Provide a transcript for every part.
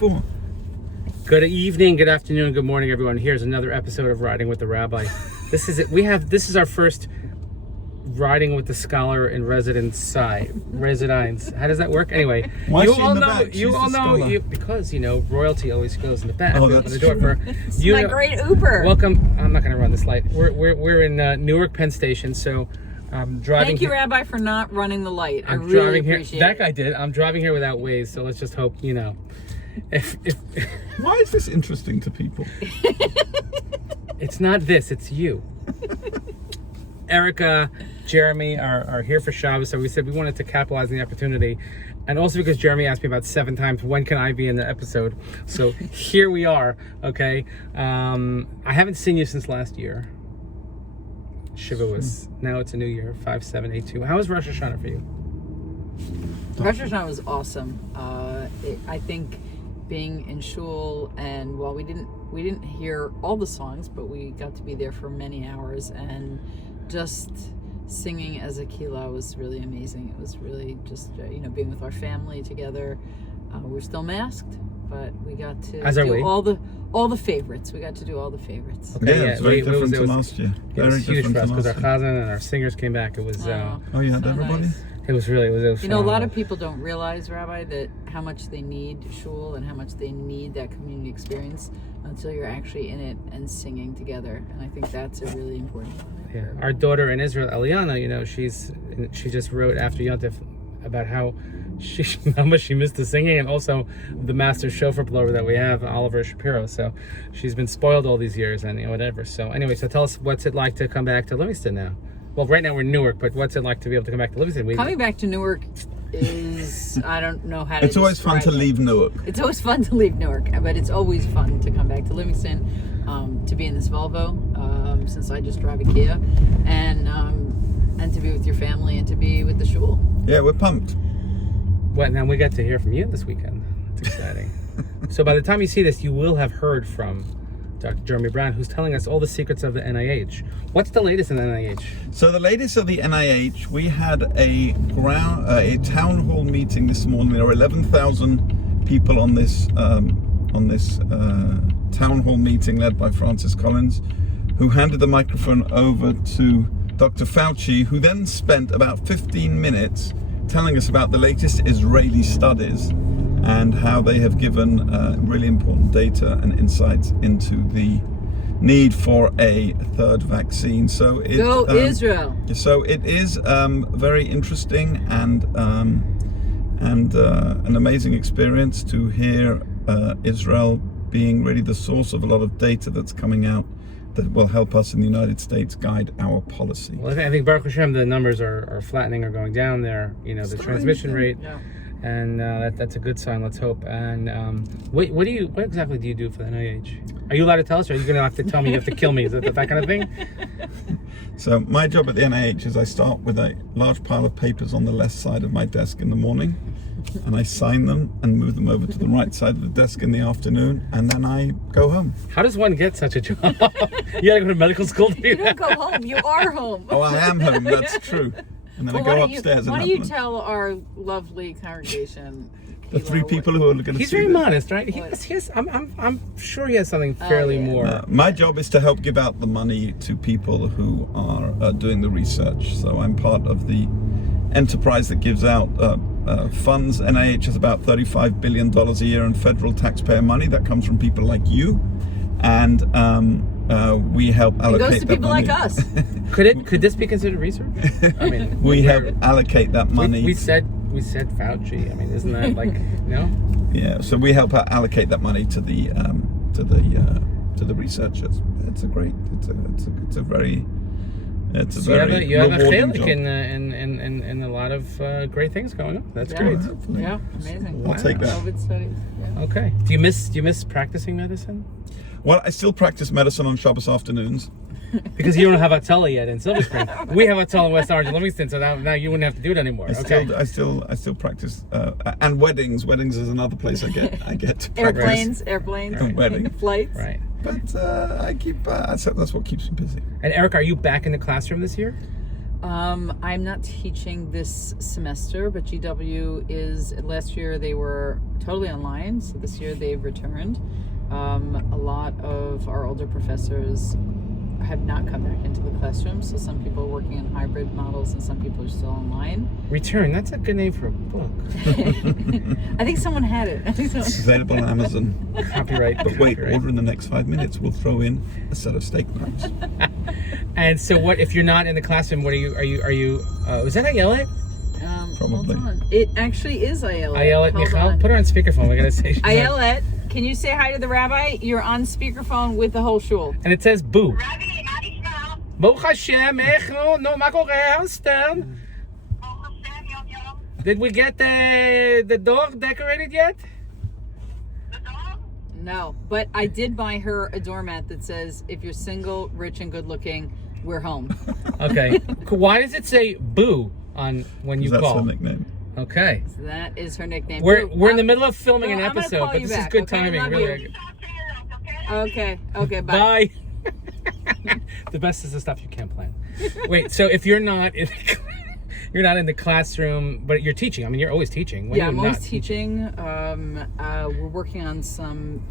for? Good evening, good afternoon, good morning, everyone. Here's another episode of Riding with the Rabbi. This is it. This is our first Riding with the Scholar in Residence. How does that work? Anyway, Why you is she all in the know. back? You She's all the know. scholar. Because royalty always goes in the back. Oh, on that's the door true. It's my great Uber. Welcome. I'm not going to run this light. We're in Newark, Penn Station. So I'm driving. Thank you, Rabbi, for not running the light. I I'm really driving here. appreciate That it. guy did. I'm driving here without Waze. So let's just hope If Why is this interesting to people? it's not this, it's you. Erica, Jeremy are here for Shabbos, so we said we wanted to capitalize on the opportunity. And also because Jeremy asked me about 7 times, when can I be in the episode? So here we are, okay? I haven't seen you since last year. Shiva was, now it's a new year, 5782. How was Rosh Hashanah for you? Rosh Hashanah was awesome. I think being in shul, and while we didn't hear all the songs, but we got to be there for many hours, and just singing as a kila was really amazing. It was really just being with our family together. We're still masked, but we got to do all the favorites. We got to do all the favorites. Okay, Yeah, it's very different to last year. It was Very huge for different us to because our last year. chazan and our singers came back. It was Oh, you had so everybody? nice. it was really it was A lot phenomenal. of people don't realize, Rabbi, that how much they need shul and how much they need that community experience until you're actually in it and singing together. And I think that's a really important part. Yeah. Our daughter in Israel, Eliana, she just wrote after Yontif about how much she missed the singing, and also the master shofar blower that we have, Oliver Shapiro. So she's been spoiled all these years and whatever. So anyway, so tell us, what's it like to come back to Livingston now? Well, right now we're in Newark, but what's it like to be able to come back to Livingston? Coming back to Newark is, I don't know how to It's always fun to describe it. leave Newark. It's always fun to leave Newark, but it's always fun to come back to Livingston, to be in this Volvo, since I just drive a Kia, and to be with your family and to be with the shul. Yeah, we're pumped. Well, now we got to hear from you this weekend. It's exciting. So by the time you see this, you will have heard from Dr. Jeremy Brown, who's telling us all the secrets of the NIH. What's the latest in the NIH? So the latest of the NIH, we had a town hall meeting this morning. There were 11,000 people on this town hall meeting led by Francis Collins, who handed the microphone over to Dr. Fauci, who then spent about 15 minutes telling us about the latest Israeli studies and how they have given really important data and insights into the need for a third vaccine. So Go Israel! So it is very interesting and an amazing experience to hear Israel being really the source of a lot of data that's coming out that will help us in the United States guide our policy. Well, I think Baruch Hashem, the numbers are flattening or going down there. The transmission rate, and that's a good sign. Let's hope. And what exactly do you do for the NIH? Are you allowed to tell us, or are you going to have to tell me? You have to kill me? Is that kind of thing? So my job at the NIH is I start with a large pile of papers on the left side of my desk in the morning, and I sign them and move them over to the right side of the desk in the afternoon, and then I go home. How does one get such a job? You gotta go to medical school to do You that. don't go home. You are home. Oh, I am home, that's true. And then I go upstairs and why have don't you lunch. tell our lovely congregation, The 3 people who are going to He's see very this. modest, right? I'm sure he has something fairly yeah. more. My job is to help give out the money to people who are doing the research. So I'm part of the enterprise that gives out funds. NIH has about $35 billion a year in federal taxpayer money that comes from people like you, and we help It allocate goes to that people money. like us. Could this be considered research? I mean, We help allocate that money. We said Fauci. I mean, isn't that like no? Yeah, so we help allocate that money to the researchers. It's a very You have a rewarding chalik job. in a lot of great things going on. That's Yeah. great. Hopefully. Yeah, amazing. I'll take that. COVID studies. Yeah. Okay. Do you miss practicing medicine? Well, I still practice medicine on Shabbos afternoons. Because you don't have Atala yet in Silver Spring. We have Atala in West Orange and Livingston, so now you wouldn't have to do it anymore. I still practice and weddings. Weddings is another place I get to practice. Airplanes, And wedding. flights. Right. But I keep that's what keeps me busy. And Eric, are you back in the classroom this year? I'm not teaching this semester, but GW is. Last year they were totally online. So this year they've returned. A lot of our older professors have not come back into the classroom. So some people are working in hybrid models and some people are still online. Return. That's a good name for a book. I think someone had it. It's available on Amazon. Copyright. But wait, order in the next 5 minutes. We'll throw in a set of steak knives. And so, what if you're not in the classroom? What are you? Is that Ayelet? Probably. Hold on. It actually is Ayelet. Ayelet Hold Michal. on. Put her on speakerphone. We're gonna say. Ayelet, can you say hi to the rabbi? You're on speakerphone with the whole shul. And it says boo. Rabbi, מה נשמע? Baruch Hashem, איך no, מה קורה? How's Stern? ברוך השם, יום יום. Did we get the dog decorated yet? The dog? No, but I did buy her a doormat that says, if you're single, rich, and good looking, we're home. Okay. Why does it say boo on when you That's call? her nickname. Okay. So that is her nickname. We're in the middle of filming no, an I'm gonna episode, call but you this is back, good okay? timing. Love Really. you. Talk to you, okay? Okay, bye. Bye. The best is the stuff you can't plan. Wait, so if you're not in you're not in the classroom, but you're teaching. I mean, you're always teaching. When Yeah, you're I'm always not teaching. We're working on some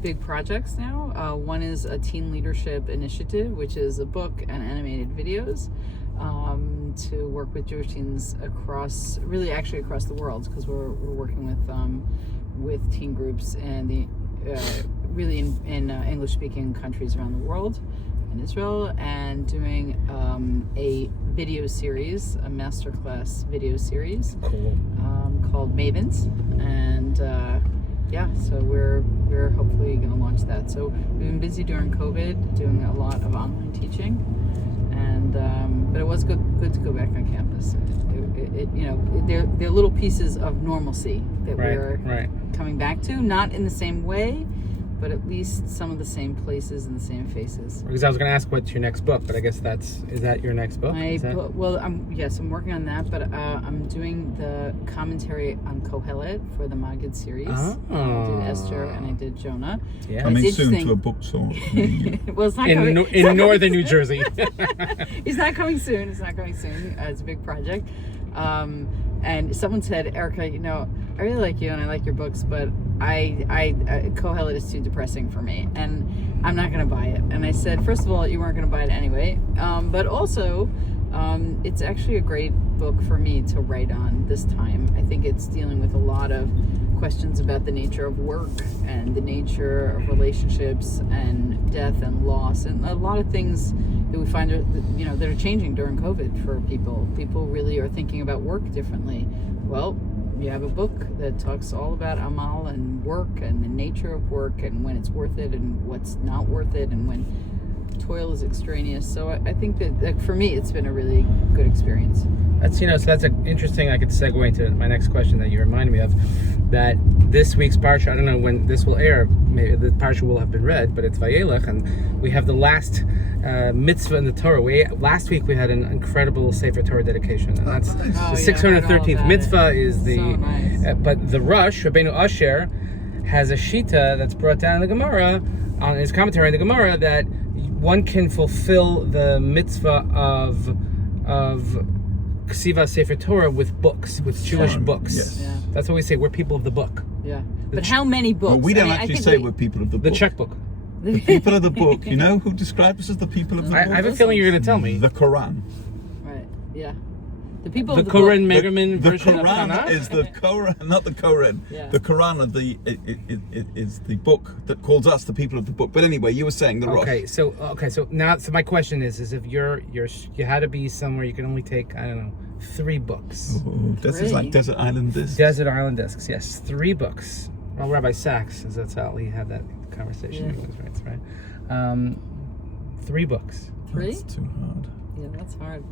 big projects now. One is a teen leadership initiative, which is a book and animated videos to work with Jewish teens across the world, because we're working with teen groups and the really in English-speaking countries around the world, in Israel, and doing a video series, a masterclass video series. Cool. Called Mavens, and so we're hopefully going to launch that. So we've been busy during COVID doing a lot of online teaching, and but it was good to go back on campus. They're little pieces of normalcy that we're coming back to, not in the same way, but at least some of the same places and the same faces. Because I was going to ask what's your next book, but I guess is that your next book? I'm working on that, but I'm doing the commentary on Kohelet for the Magid series. Oh. I did Esther and I did Jonah. Yeah. Coming soon to a bookstore. Well, it's not in coming in northern New Jersey. It's not coming soon. It's a big project. And someone said, Erica, I really like you and I like your books, but Kohelet is too depressing for me, and I'm not going to buy it. And I said, first of all, you weren't going to buy it anyway, but also it's actually a great book for me to write on this time. I think it's dealing with a lot of questions about the nature of work and the nature of relationships and death and loss, and a lot of things that we find that are changing during COVID for people. People really are thinking about work differently. Well, you have a book that talks all about Amal and work and the nature of work and when it's worth it and what's not worth it and when toil is extraneous. So I think that for me, it's been a really good experience. That's so that's an interesting. I could segue into my next question that you reminded me of. That this week's parsha, I don't know when this will air. Maybe the parsha will have been read, but it's Vayelech, and we have the last mitzvah in the Torah. Last week we had an incredible Sefer Torah dedication, and that's the 613th mitzvah. Is the so nice. But the Rosh Rabbeinu Asher has a shita that's brought down in the Gemara on his commentary on the Gemara that one can fulfill the mitzvah of Ksiva Sefer Torah with books, with Jewish books. Yes. Yeah. That's what we say. We're people of the book. Yeah. But how many books? Well, we don't I actually think say we're people of the The book. checkbook. The people of the book. You know who describes us as the people of the book? I have a feeling you're going to tell me. The Quran. Right. Yeah. The people The of the Koren book. Megaman The version of Quran Tanakh? is the Koran, not the Koran. Yeah. The Quran of is the book that calls us the people of the book. But anyway, you were saying the Rosh. Okay, so my question is if you had to be somewhere you can only take, I don't know, 3 books. Oh, this is like Desert Island Discs. Desert Island Discs, yes, 3 books. Well, Rabbi Sachs, that's how he had that conversation. Yeah. It was right. 3 books. 3? That's too hard. Yeah, that's hard.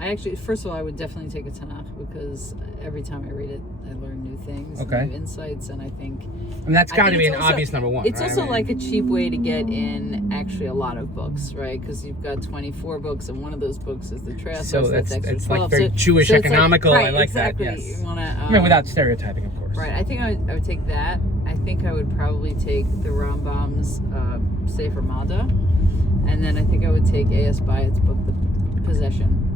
I actually, first of all, I would definitely take a Tanakh, because every time I read it, I learn new things, new insights, and I think... And that's got to be an obvious number 1, It's right? also like a cheap way to get in actually a lot of books, right? Because you've got 24 books, and one of those books is the Trail. So that's extra it's 12. like very Jewish, economical. Like, I like exactly. that, yes. You wanna, I mean, without stereotyping, of course. Right, I think I would take that. I think I would probably take the Rambam's Sefer Mada, and then I think I would take A.S. Byatt's book, The Possession.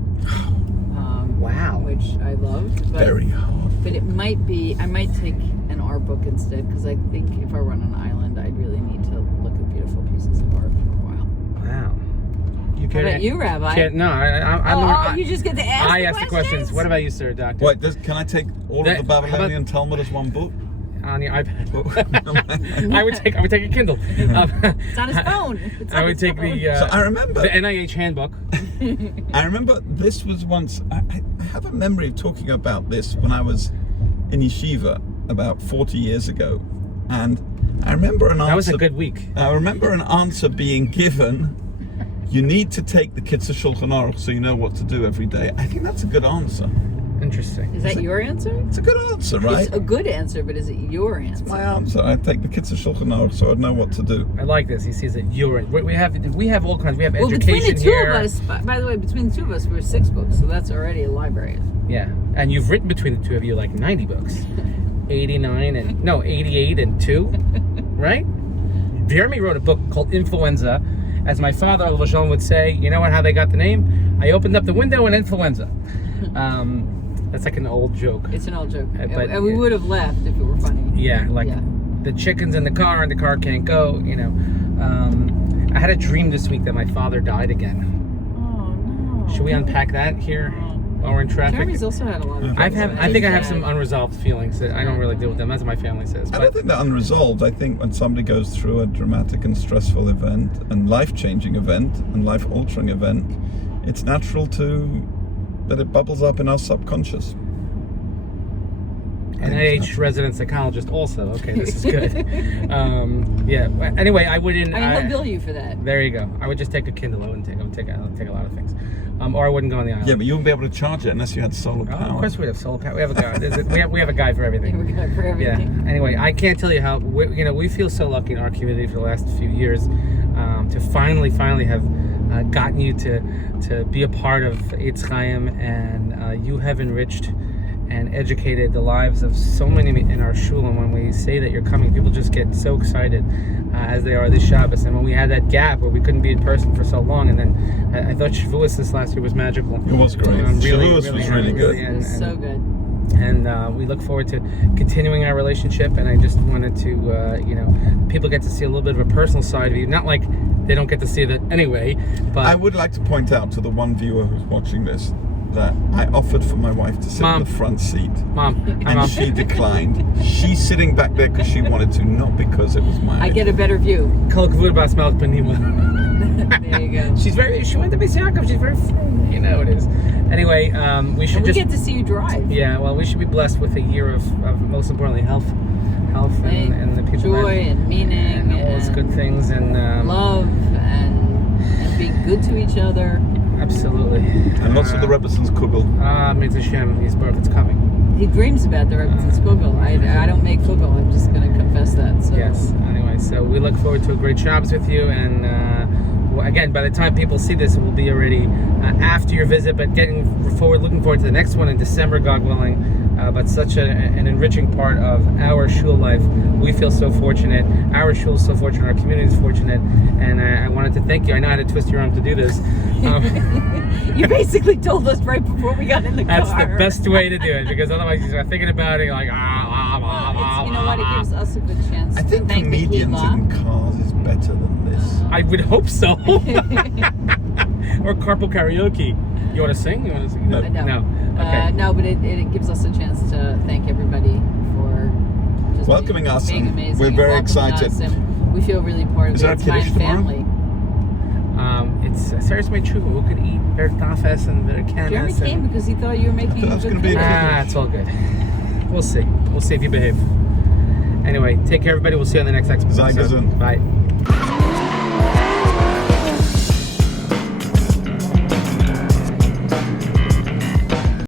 Wow. which I loved. But, Very hard. But it might be, I might take an art book instead, because I think if I run an island, I'd really need to look at beautiful pieces of art for a while. Wow. You How about you, Rabbi? No, I'm you just get to ask I ask the questions. What about you, sir, Doctor? Wait, can I take all of the Babylonian Talmud as one book? On your iPad. I would take a Kindle. It's on his phone. I would take the So I remember the NIH handbook. I remember this was once. I have a memory of talking about this when I was in yeshiva about 40 years ago, and I remember an answer. That was a good week. I remember an answer being given. You need to take the Kitzur Shulchan Aruch so you know what to do every day. I think that's a good answer. Interesting. Is that your answer? It's a good answer, right? It's a good answer, but is it your answer? My answer. I take the Kitzur Shulchan Aruch so I'd know what to do. I like this. He sees it. We have all kinds. We have Well, education between the two here. of us, by the way, between the two of us, we're 6 books, so that's already a library. Yeah, and you've written between the two of you like 90 books, 88 and 2, right? Jeremy wrote a book called Influenza. As my father, Al would say, you know what? How they got the name? I opened up the window and influenza. That's like an old joke. It's an old joke, But, and we would have laughed if it were funny. Yeah, like the chicken's in the car and the car can't go. You know, I had a dream this week that my father died again. Oh no! Should we unpack that here while we're in traffic? Jeremy's also had a lot of. I think I have some unresolved feelings that I don't really deal with them. That's what my family says. I don't think they're unresolved. I think when somebody goes through a dramatic and stressful event and life-changing event and life-altering event, it's natural that it bubbles up in our subconscious. NIH resident psychologist also. Okay, this is good. Yeah. Anyway, I wouldn't. He'll bill you for that. There you go. I would just take a Kindle. I wouldn't take a lot of things. Or I wouldn't go on the island. Yeah, but you wouldn't be able to charge it unless you had solar power. Of course we have solar power. We have a guy. we have a guy for everything. We're good for everything. Yeah. Anyway, I can't tell you how we feel so lucky in our community for the last few years to finally have gotten you to be a part of Eitz Chaim, and you have enriched and educated the lives of so many in our shul. And when we say that you're coming, people just get so excited as they are this Shabbos. And when we had that gap where we couldn't be in person for so long, and then I thought Shavuos this last year was magical. It was great. Shavuos was really good. It was so good. And we look forward to continuing our relationship. And I just wanted to, people get to see a little bit of a personal side of you. Not like they don't get to see that anyway, but I would like to point out to the one viewer who's watching this that I offered for my wife to sit in the front seat. Mom. She declined. She's sitting back there because she wanted to, not because it was mine. I get a better view. Kol kavod bas malach benima. There you go. She went to Beis Yaakov. She's very friendly. You know it is. Anyway, we should we get to see you drive. Yeah, well, we should be blessed with a year of most importantly, health and the people joy and meaning and all those good things and love and being good to each other. Absolutely. And lots of the Rebbetzins kugel. Mitzvah Shem, his birth is coming. He dreams about the Rebbetzins kugel. I don't make kugel. I'm just going to confess that. So. Yes. Anyway, so we look forward to a great Shabbos with you, and again, by the time people see this, it will be already after your visit. But looking forward to the next one in December, God willing. But such an enriching part of our shul life. We feel so fortunate. Our shul is so fortunate. Our community is fortunate. And I wanted to thank you. I know how to twist your arm to do this. You basically told us right before we got in the car. That's the best way to do it, because otherwise you start thinking about it, you're like, you know what? It gives us a good chance. I think to thank comedians the in cars is better than this. I would hope so. Or carpool karaoke. You want to sing? No. Okay. No, but it gives us a chance to thank everybody for just welcoming us. being And amazing. we're very and welcoming excited. us, and we feel really part of Is the there a Eitz Chaim Kiddush tomorrow? family. It's Sarah's made true. Who could eat very tafes and very canas. Jeremy came because he thought you were making That's a good gonna be a Kiddush. It's all good. We'll see. We'll see if you behave. Anyway, take care, everybody. We'll see you on the next episode. Sei gesund. Bye.